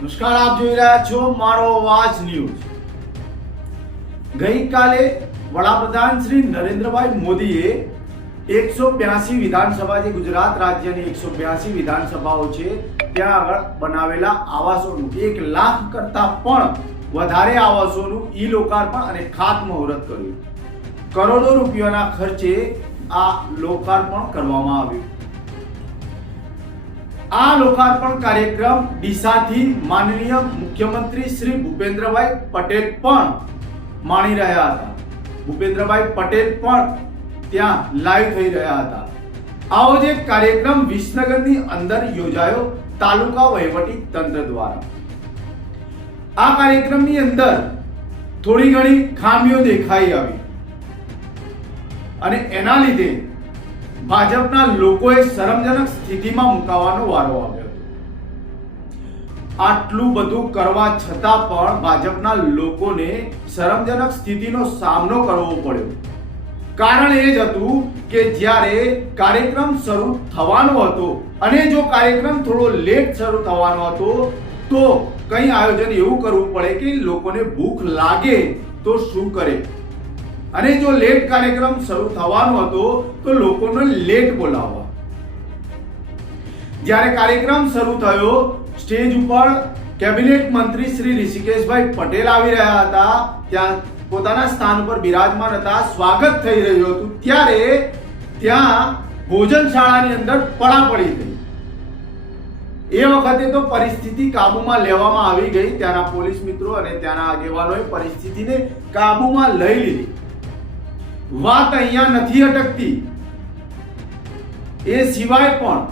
નમસ્કાર, આપ જોઈ રહ્યા છો મારો અવાજ ન્યૂઝ. ગઈકાલે વડાપ્રધાન શ્રી નરેન્દ્રભાઈ મોદીએ એકસો બ્યાસી વિધાનસભા જે ગુજરાત રાજ્યની એકસો બ્યાસી વિધાનસભાઓ છે, ત્યાં આગળ બનાવેલા આવાસોનું એક લાખ કરતા પણ વધારે આવાસોનું ઈ લોકાર્પણ અને ખાતમુહૂર્ત કર્યું. કરોડો રૂપિયાના ખર્ચે આ લોકાર્પણ કરવામાં આવ્યું. આ લોકાર્પણ કાર્યક્રમ ડીસાથી માનનીય મુખ્યમંત્રી શ્રી ભૂપેન્દ્રભાઈ પટેલ પણ માણી રહ્યા હતા. ભૂપેન્દ્રભાઈ પટેલ પણ ત્યાં લાઈવ થઈ રહ્યા હતા. આવો જ કાર્યક્રમ વિસનગરની અંદર યોજાયો તાલુકા વહીવટી તંત્ર દ્વારા. આ કાર્યક્રમની અંદર થોડી ઘણી ખામીઓ દેખાઈ આવી. અને એના લીધે ભાજપના લોકોએ શરમજનક સ્થિતિમાં મુકાવાનો વારો આવ્યો હતો. આટલું બધું કરવા છતાં પણ ભાજપના લોકોને શરમજનક સ્થિતિનો સામનો કરવો પડ્યો. કારણ એ જ હતું કે જ્યારે કાર્યક્રમ શરૂ થવાનો હતો અને જો કાર્યક્રમ થોડો લેટ શરૂ થવાનો હતો, તો કંઈ આયોજન એવું કરવું પડે કે લોકોને ભૂખ લાગે તો શું કરે? અને જો લેટ કાર્યક્રમ શરૂ થવાનો હતો, તો લોકોને લેટ બોલાવવા. જ્યારે કાર્યક્રમ શરૂ થયો, સ્ટેજ ઉપર કેબિનેટ મંત્રી શ્રી ઋષિકેશભાઈ પટેલ આવી રહ્યા હતા. ત્યાં પોતાના સ્થાન પર બિરાજમાન હતા, સ્વાગત થઈ રહ્યું હતું. ત્યારે ત્યાં ભોજનશાળાની અંદર પડાપડી થઈ એ વખતે તો પરિસ્થિતિ કાબુમાં લેવામાં આવી ગઈ. ત્યાંના પોલીસ મિત્રો અને ત્યાંના આગેવાનોએ પરિસ્થિતિને કાબુમાં લઈ લીધી. વાત અહીંયા નથી અટકતી. એ સિવાય પણ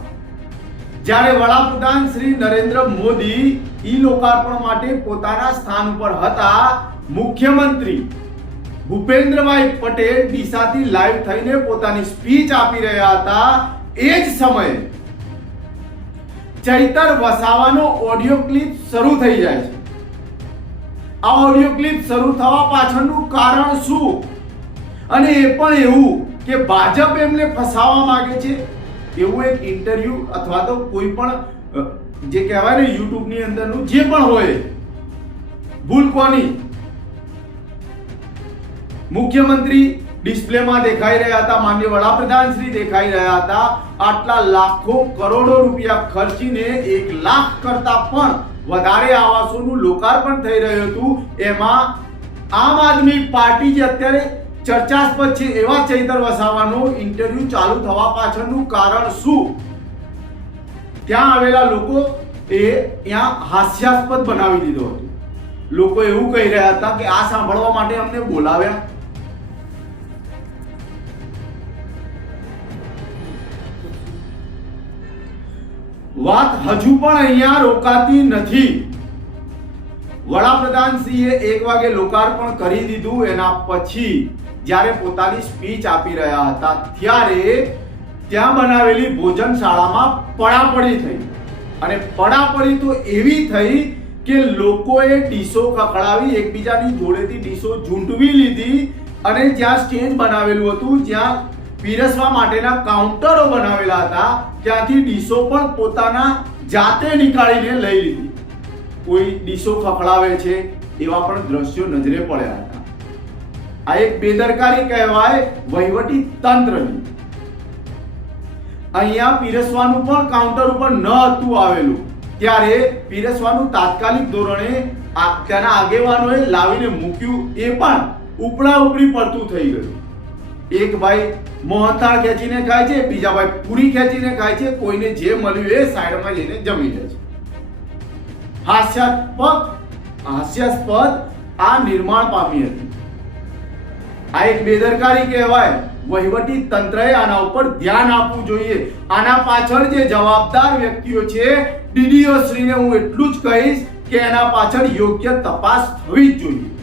જ્યારે વડાપ્રધાન શ્રી નરેન્દ્ર મોદી ઈ લોકાર્પણ માટે પોતાના સ્થાન પર હતા, મુખ્યમંત્રી ભૂપેન્દ્રભાઈ પટેલ ડીસાથી લાઈવ થઈને પોતાની સ્પીચ આપી રહ્યા હતા, એ જ સમયે ચૈતર વસાવાનો ઓડિયો ક્લિપ શરૂ થઈ જાય છે. આ ઓડિયો ક્લિપ શરૂ થવા પાછળનું કારણ શું? અને એ પણ એવું કે ભાજપ એમને ફસાવા માંગે છે. એવું એક ઇન્ટરવ્યુ અથવા તો કોઈ પણ જે કહેવાય ને યુટ્યુબની અંદરનું, જે પણ હોય, ભૂલ કોની? મુખ્યમંત્રી ડિસ્પ્લેમાં દેખાઈ રહ્યા હતા, માન્ય વડાપ્રધાન શ્રી દેખાઈ રહ્યા હતા. આટલા લાખો કરોડો રૂપિયા ખર્ચીને એક લાખ કરતા પણ વધારે આવાસોનું લોકાર્પણ થઈ રહ્યું હતું. એમાં આમ આદમી પાર્ટી જે અત્યારે ચર્ચાસ્પદ છે એવા ચૈતર વસાવાનું ઇન્ટરવ્યુ ચાલુ થવા પાછળનું કારણ શું? ત્યાં આવેલા લોકો એ ત્યાં હાસ્યાસ્પદ બનાવી દીધો હતો. લોકો એવું કહી રહ્યા હતા કે આ સાંભળવા માટે અમને બોલાવ્યા. વાત હજુ પણ અહીંયા રોકાતી નથી. વડાપ્રધાન સિંહે એક વાગે લોકાર્પણ કરી દીધું, એના પછી જ્યારે પોતાની સ્પીચ આપી રહ્યા હતા, ત્યારે ત્યાં બનાવેલી ભોજનશાળામાં પડાપડી થઈ. અને પડાપડી તો એવી થઈ કે લોકોએ ડીશો કકડાવી એકબીજાની જોડેથી ડીશો ઝૂંટવી લીધી અને જ્યાં સ્ટેજ બનાવેલું હતું, જ્યાં પીરસવા માટેના કાઉન્ટરો બનાવેલા હતા, ત્યાંથી ડીશો પણ પોતાના જાતે નીકાળીને લઈ લીધી. કોઈ ડીશો ખખડાવે છે એવા પણ દ્રશ્યો નજરે પડ્યા આ એક બેદરકારી કહેવાય વહીવટી તંત્રની. અહીંયા પીરસવાનું પણ કાઉન્ટર ઉપર ન હતું આવેલું. ત્યારે પીરસવાનું તાત્કાલિક ધોરણે તેના આગેવાનોએ લાવીને મૂક્યું એ પણ ઉપડા ઉપડી પડતું થઈ ગયું. એક ભાઈ મોહનથાળ ખેંચીને ખાય છે, બીજા ભાઈ પૂરી ખેંચીને ખાય છે, કોઈને જે મળ્યું એ સાઈડમાં જઈને જમી લે છે. હાસ્યાસ્પદ હાસ્યાસ્પદ આ નિર્માણ પામી હતી. આ એક બેદરકારી કહેવાય. વહીવટી તંત્રએ આના ઉપર ધ્યાન આપવું જોઈએ. આના પાછળ જે જવાબદાર વ્યક્તિઓ છે, ડીડીઓ શ્રીને હું એટલું જ કહીશ કે એના પાછળ યોગ્ય તપાસ થવી જ જોઈએ.